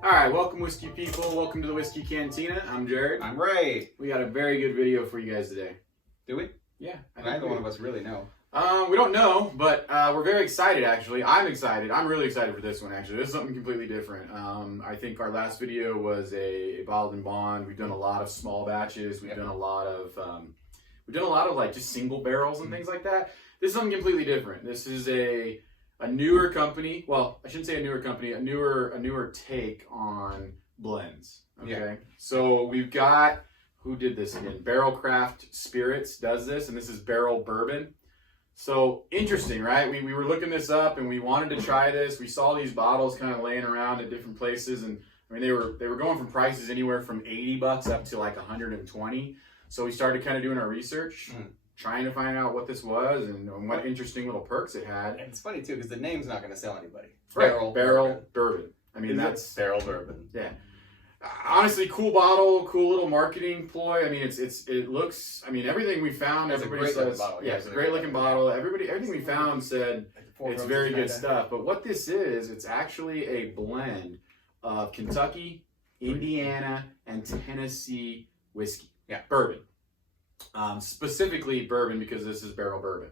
All right, welcome whiskey people. Welcome to the Whiskey Cantina. I'm Jared. I'm Ray. We got a very good video for you guys today. Do we? Yeah. Neither one of us really know. We don't know, but we're very excited actually. I'm excited. I'm really excited for this one actually. This is something completely different. I think our last video was a bottled and bond. We've done a lot of small batches. We've done a lot of like just single barrels and things like that. This is something completely different. This is a newer company. Well, I shouldn't say a newer company. A newer take on blends. Okay. Yeah. So we've got, who did this again? Barrel Craft Spirits does this, and this is Barrell Bourbon. So interesting, right? We were looking this up and we wanted to try this. We saw these bottles kind of laying around at different places, and I mean they were going from prices anywhere from $80 up to like 120. So we started kind of doing our research, trying to find out what this was and what interesting little perks it had. And it's funny too because the name's not going to sell anybody. Right. Barrell Bourbon. I mean, that's Barrell Bourbon. Yeah. Honestly, cool bottle, cool little marketing ploy. I mean, it looks. I mean, everything we found, everybody says, yeah, it's a great looking bottle. Everything we found said it's very good stuff. But what this is, it's actually a blend of Kentucky, Indiana, and Tennessee whiskey. Yeah, bourbon. Specifically bourbon because this is Barrell Bourbon.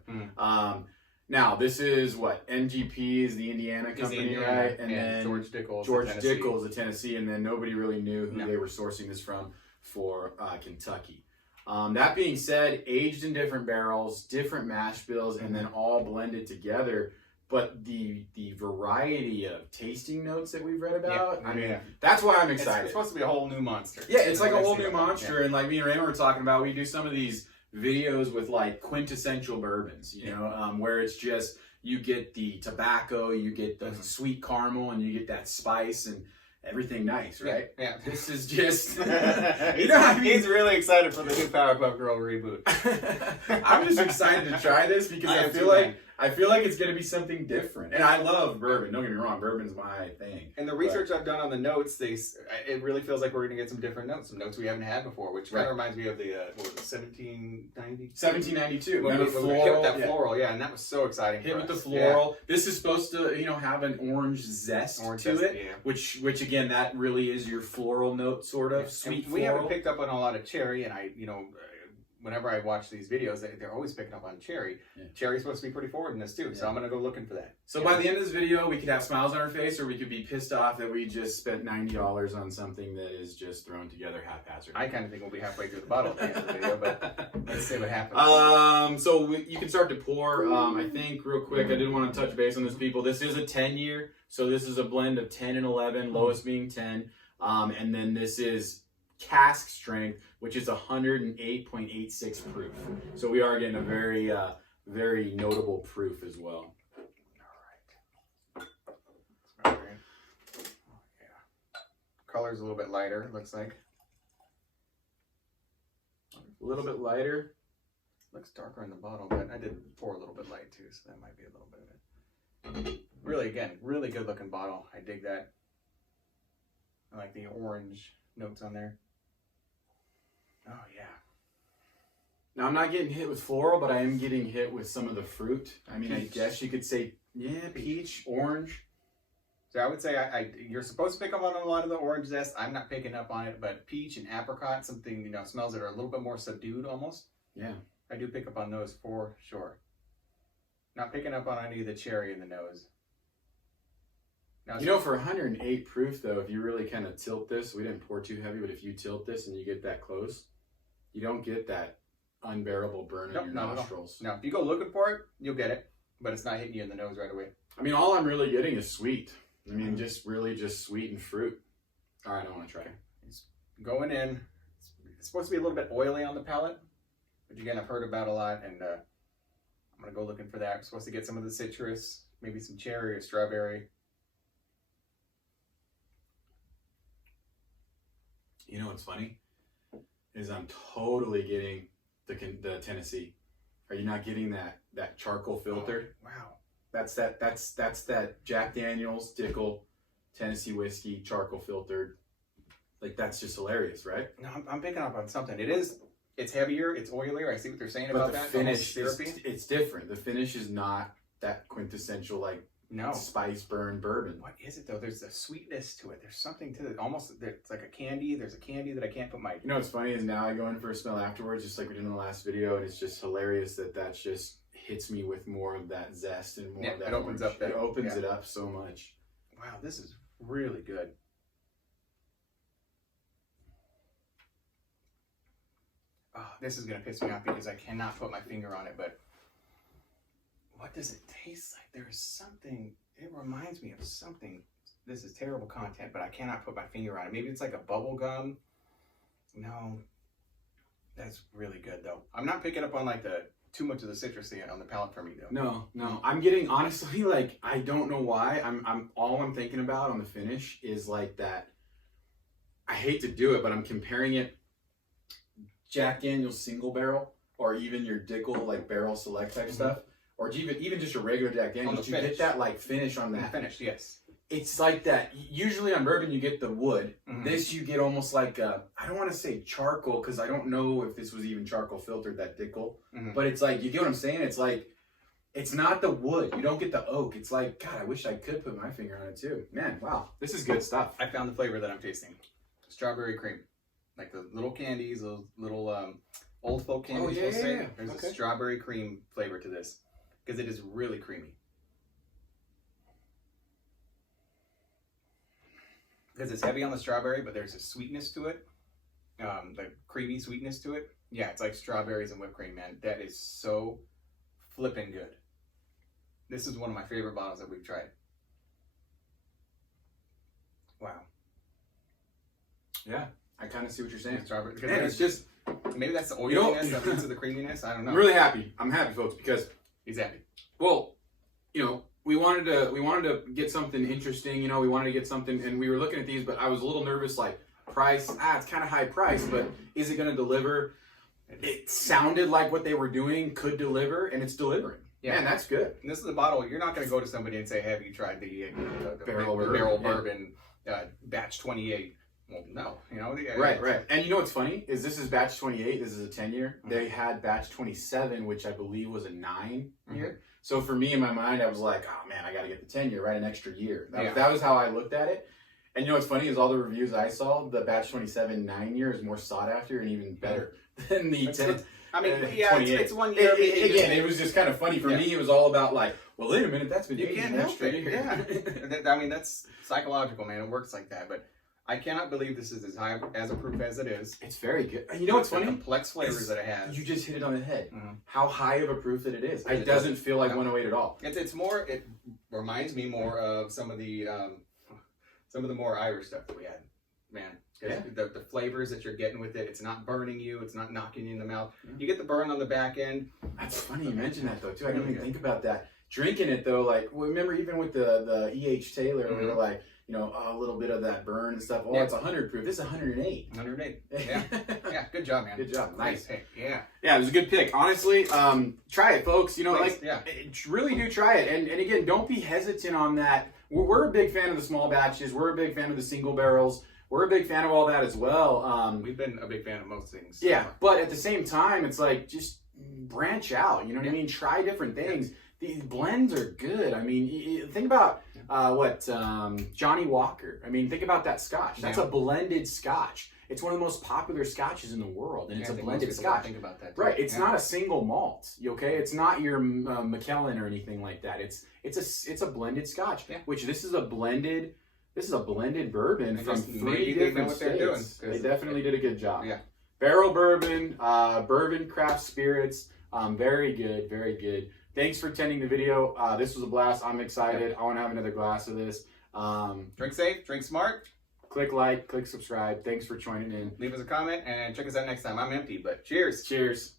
Now, this is what? NGP is the Indiana company, right? And then George Dickel's the Tennessee, and then nobody really knew who they were sourcing this from for Kentucky. That being said, aged in different barrels, different mash bills, and then all blended together. But the variety of tasting notes that we've read about, I mean, that's why I'm excited. It's supposed to be a whole new monster. Yeah, it's like a whole new monster. And like me and Raymond were talking about, we do some of these videos with like quintessential bourbons, you know, where it's just you get the tobacco, you get the sweet caramel, and you get that spice and everything nice, right? Yeah. This is just, you know what I mean? He's really excited for the new Powerpuff Girl reboot. I'm just excited to try this because I feel like it's going to be something different. And I love bourbon. Don't get me wrong. Bourbon's my thing. And the research I've done on the notes, it really feels like we're going to get some different notes. Some notes we haven't had before, which kind of reminds me of the, what was it, 1790? 1792. When we hit with that floral, and that was so exciting. Hit with the floral. Yeah. This is supposed to, have an orange zest to it, which again, that really is your floral note, sort of sweet floral. We haven't picked up on a lot of cherry, and whenever I watch these videos, they're always picking up on cherry. Yeah. Cherry's supposed to be pretty forward in this too, so I'm going to go looking for that. So by the end of this video, we could have smiles on our face, or we could be pissed off that we just spent $90 on something that is just thrown together haphazard. I kind of think we'll be halfway through the bottle at the end of the video, but let's see what happens. So you can start to pour. I think real quick, I did want to touch base on this, people. This is a 10-year, so this is a blend of 10 and 11, lowest being 10. And then this is cask strength, which is 108.86 proof. So we are getting a very, very notable proof as well. All right. Color's a little bit lighter, looks like. A little bit lighter. Looks darker in the bottle, but I did pour a little bit light too, so that might be a little bit of it. Really, again, really good looking bottle. I dig that. I like the orange notes on there. Oh, yeah. Now, I'm not getting hit with floral, but I am getting hit with some of the fruit. I mean, peach. I guess you could say, peach, orange. So I would say you're supposed to pick up on a lot of the orange zest. I'm not picking up on it, but peach and apricot, something, smells that are a little bit more subdued almost. Yeah. I do pick up on those for sure. Not picking up on any of the cherry in the nose. Now, for 108 proof, though, if you really kind of tilt this, we didn't pour too heavy, but if you tilt this and you get that close, you don't get that unbearable burn in your nostrils. No, if you go looking for it, you'll get it, but it's not hitting you in the nose right away. I mean, all I'm really getting is sweet. I mean, just sweet and fruit. All right, I want to try. It's going in. It's supposed to be a little bit oily on the palate, which again, I've heard about a lot, and I'm going to go looking for that. I'm supposed to get some of the citrus, maybe some cherry or strawberry. You know what's funny? Is I'm totally getting the Tennessee. Are you not getting that charcoal filter? Oh, wow. That's that Jack Daniel's Dickel Tennessee whiskey charcoal filtered. Like, that's just hilarious, right? No, I'm picking up on something. It's heavier, it's oilier. I see what they're saying but about the that. Finish, it's different. The finish is not that quintessential like No. spice burn bourbon. What is it though? There's a sweetness to it. There's something to it. Almost, it's like a candy. There's a candy that I can't put my. You know what's funny is now I go in for a smell afterwards, just like we did in the last video, and it's just hilarious that that's just hits me with more of that zest and more of that. It opens up that. It opens it up so much. Wow, this is really good. Oh, this is gonna piss me off because I cannot put my finger on it, but what does it taste like? There's something, it reminds me of something. This is terrible content, but I cannot put my finger on it. Maybe it's like a bubble gum. No, that's really good though. I'm not picking up on like too much of the citrus on the palate for me though. No. I'm getting, honestly, like, I don't know why. All I'm thinking about on the finish is like that. I hate to do it, but I'm comparing it Jack Daniel's single barrel, or even your Dickel like barrel select type stuff, or even just your regular Jack Daniels. You get that like finish on that. Finish, yes. It's like that. Usually on bourbon you get the wood. This you get almost like I don't want to say charcoal because I don't know if this was even charcoal filtered, that Dickel. But it's like, you get what I'm saying? It's like, it's not the wood. You don't get the oak. It's like, God, I wish I could put my finger on it too. Man, wow, this is good stuff. I found the flavor that I'm tasting. Strawberry cream. Like the little candies, those little old folk candies. We'll say. There's a strawberry cream flavor to this because it is really creamy. Because it's heavy on the strawberry, but there's a sweetness to it, the creamy sweetness to it. Yeah, it's like strawberries and whipped cream, man. That is so flipping good. This is one of my favorite bottles that we've tried. Wow. Yeah, I kind of see what you're saying. Strawberry. Man, it's just, maybe that's the oiliness that leads to the creaminess. I don't know. I'm really happy. I'm happy, folks, because he's happy. Well, you know, we wanted to get something interesting. You know, we wanted to get something, and we were looking at these, but I was a little nervous. Like, price, it's kind of high price, but is it going to deliver? It sounded like what they were doing could deliver, and it's delivering. Yeah, man, that's good. And this is a bottle. You're not going to go to somebody and say, "Have you tried the Barrell Bourbon batch 28?" Well, no, you know. Right. And you know what's funny is this is batch 28. This is a 10-year. They had batch 27, which I believe was a 9-year. So for me, in my mind, I was like, oh man, I got to get the 10-year, right? An extra year. That was how I looked at it. And you know what's funny is all the reviews I saw, the batch 27 9-year is more sought after and even better than the 10. I mean, it's 1 year. Again, it was just kind of funny for me. It was all about like, well, wait a minute, that's been aged an extra year. Yeah, I mean, that's psychological, man. It works like that, but. I cannot believe this is as high as a proof as it is. It's very good. You know what's funny? The complex flavors that it has. You just hit it on the head. How high of a proof that it is. It doesn't feel like 108 at all. It's more. It reminds me more of some of the more Irish stuff that we had. Man, the flavors that you're getting with it. It's not burning you. It's not knocking you in the mouth. You get the burn on the back end. That's funny you mentioned that though too. I didn't even think about that. Drinking it though, like remember even with the E.H. Taylor, we were like. You know, a little bit of that burn and stuff. Oh, it's 100 proof. This is 108. 108. Yeah. Good job, man. Good job. Nice pick. Yeah, it was a good pick. Honestly, try it, folks. You know, really do try it. And again, don't be hesitant on that. We're a big fan of the small batches. We're a big fan of the single barrels. We're a big fan of all that as well. We've been a big fan of most things. Yeah, but at the same time, it's like just branch out. You know what I mean? Try different things. These blends are good. I mean, think about Johnny Walker. I mean, think about that Scotch. That's a blended Scotch. It's one of the most popular Scotches in the world, and it's a blended Scotch. Think about that too. Right. It's not a single malt. Okay. It's not your Macallan or anything like that. It's a blended Scotch. Which this is a blended bourbon from 3 different states. They definitely did a good job. Yeah. Barrell Bourbon, Bourbon Craft Spirits. Very good. Very good. Thanks for attending the video. This was a blast. I'm excited. I want to have another glass of this. Drink safe, drink smart. Click like, click subscribe. Thanks for joining in. Leave us a comment and check us out next time. I'm empty, but cheers. Cheers.